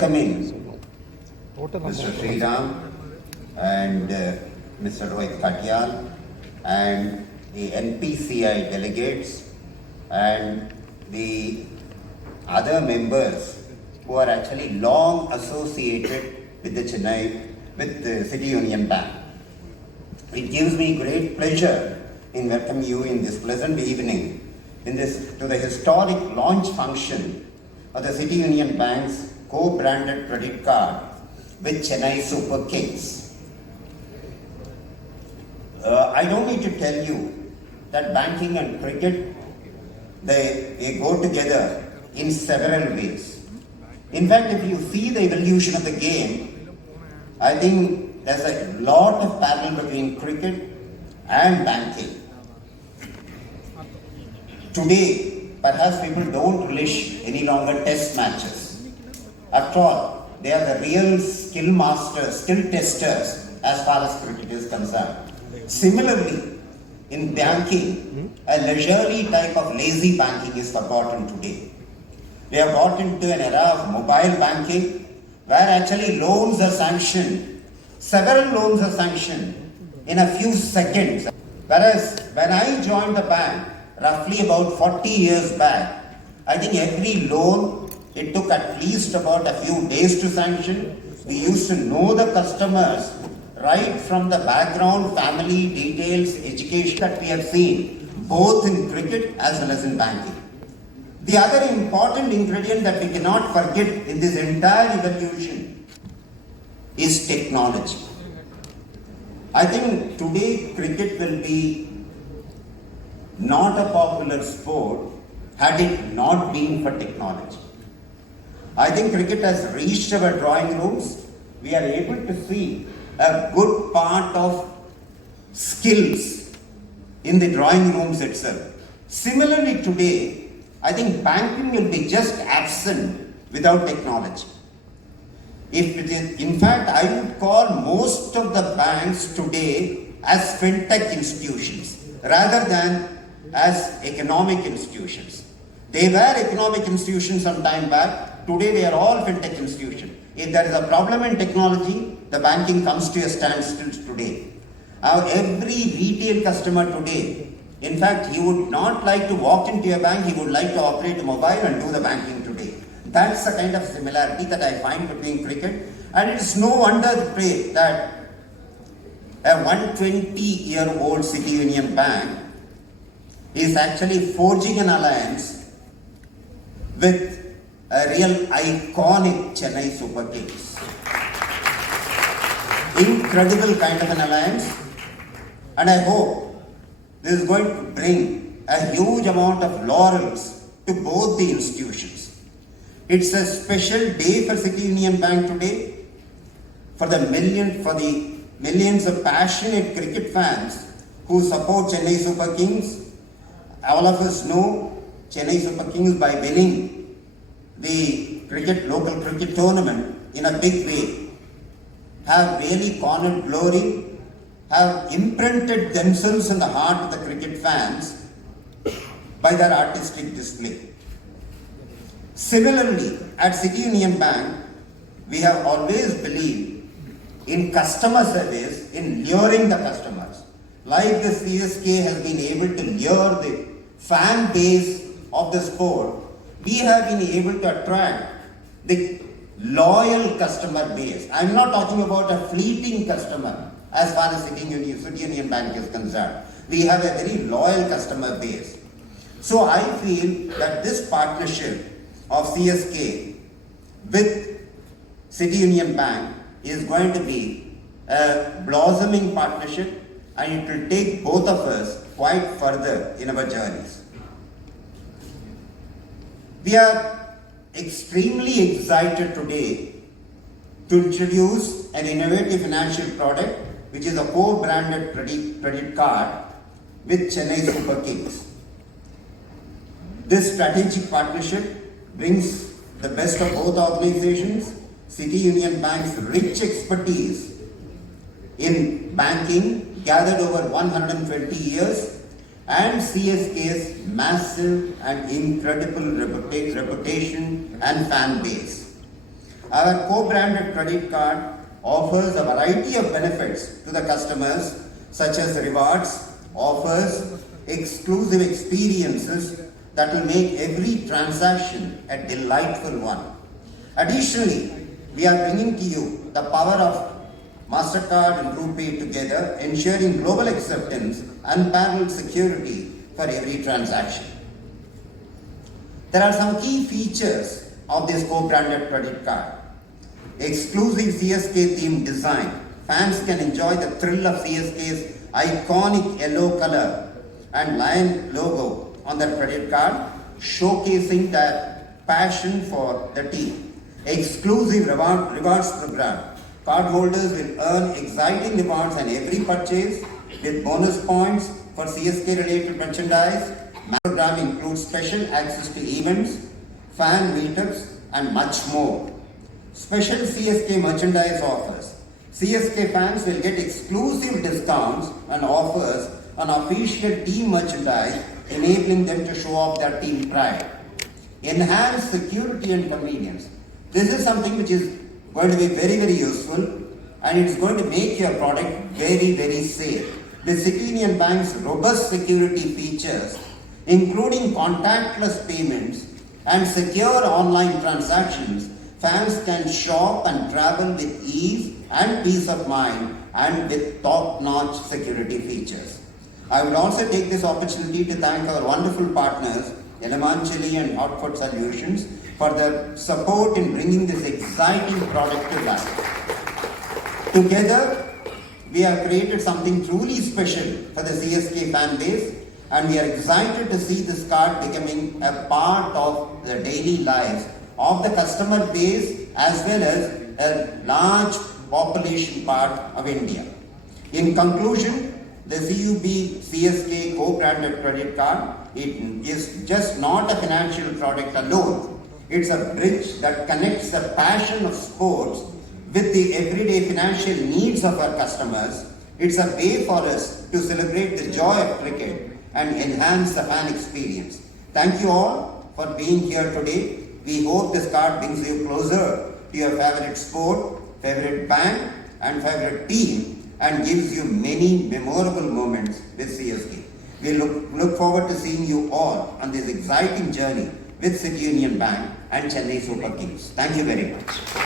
welcoming Mr. Sriram and Mr. Rohit Khatyal and the NPCI delegates and the other members who are actually long associated with the City Union Bank. It gives me great pleasure in welcoming you in this pleasant evening to the historic launch function of the City Union Bank's co-branded credit card with Chennai Super Kings. I don't need to tell you that banking and cricket, they go together in several ways. In fact, if you see the evolution of the game, I think there's a lot of parallel between cricket and banking. Today, perhaps people don't relish any longer test matches. After all, they are the real skill masters, skill testers as far as cricket is concerned. Similarly, in banking, a leisurely type of lazy banking is forgotten today. We have got into an era of mobile banking where actually loans are sanctioned. Several loans are sanctioned in a few seconds. Whereas when I joined the bank, roughly about 40 years back, I think every loan, it took at least about a few days to sanction. We used to know the customers right from the background, family, details, education that we have seen, both in cricket as well as in banking. The other important ingredient that we cannot forget in this entire evolution is technology. I think today cricket will be not a popular sport had it not been for technology. I think cricket has reached our drawing rooms. We are able to see a good part of skills in the drawing rooms itself. Similarly today, I think banking will be just absent without technology. In fact, I would call most of the banks today as fintech institutions rather than as economic institutions. They were economic institutions some time back. Today they are all fintech institutions. If there is a problem in technology, the banking comes to a standstill today. Every retail customer today, in fact, he would not like to walk into a bank, he would like to operate a mobile and do the banking today. That's the kind of similarity that I find between cricket. And it's no wonder that a 120-year-old City Union Bank is actually forging an alliance with a real iconic Chennai Super Kings. Incredible kind of an alliance, and I hope this is going to bring a huge amount of laurels to both the institutions. It's a special day for City Union Bank today, for the millions of passionate cricket fans who support Chennai Super Kings. All of us know Chennai Super Kings by winning the local cricket tournament in a big way, have really cornered glory, have imprinted themselves in the heart of the cricket fans by their artistic display. Similarly, at City Union Bank, we have always believed in customer service, in luring the customers. Like the CSK has been able to lure the fan base of the sport, we have been able to attract the loyal customer base. I'm not talking about a fleeting customer as far as City Union Bank is concerned. We have a very loyal customer base. So I feel that this partnership of CSK with City Union Bank is going to be a blossoming partnership, and it will take both of us quite further in our journeys. We are extremely excited today to introduce an innovative financial product which is a co-branded credit card with Chennai Super Kings. This strategic partnership brings the best of both organizations, City Union Bank's rich expertise in banking gathered over 120 years and CSK's massive and incredible reputation and fan base. Our co-branded credit card offers a variety of benefits to the customers such as rewards, offers, exclusive experiences that will make every transaction a delightful one. Additionally, we are bringing to you the power of MasterCard and RuPay together, ensuring global acceptance and unparalleled security for every transaction. There are some key features of this co-branded credit card. Exclusive CSK themed design. Fans can enjoy the thrill of CSK's iconic yellow color and lion logo on their credit card, showcasing their passion for the team. Exclusive rewards program. Cardholders will earn exciting rewards on every purchase with bonus points for CSK related merchandise. The program includes special access to events, fan meetups, and much more. Special CSK merchandise offers. CSK fans will get exclusive discounts and offers on official team merchandise, enabling them to show off their team pride. Enhanced security and convenience. This is something which is going to be very, very useful, and it's going to make your product very, very safe. With City Union Bank's robust security features, including contactless payments and secure online transactions, fans can shop and travel with ease and peace of mind and with top-notch security features. I would also take this opportunity to thank our wonderful partners, Elemanchili and Hotfoot Solutions, for their support in bringing this exciting product to life. Together, we have created something truly special for the CSK fan base, and we are excited to see this card becoming a part of the daily lives of the customer base as well as a large population part of India. In conclusion, the CUB CSK co-branded credit card, it is just not a financial product alone. It's a bridge that connects the passion of sports with the everyday financial needs of our customers. It's a way for us to celebrate the joy of cricket and enhance the fan experience. Thank you all for being here today. We hope this card brings you closer to your favorite sport, favorite bank, and favorite team, and gives you many memorable moments with CSK. We look forward to seeing you all on this exciting journey with City Union Bank and Chennai Super Kings. Thank you very much.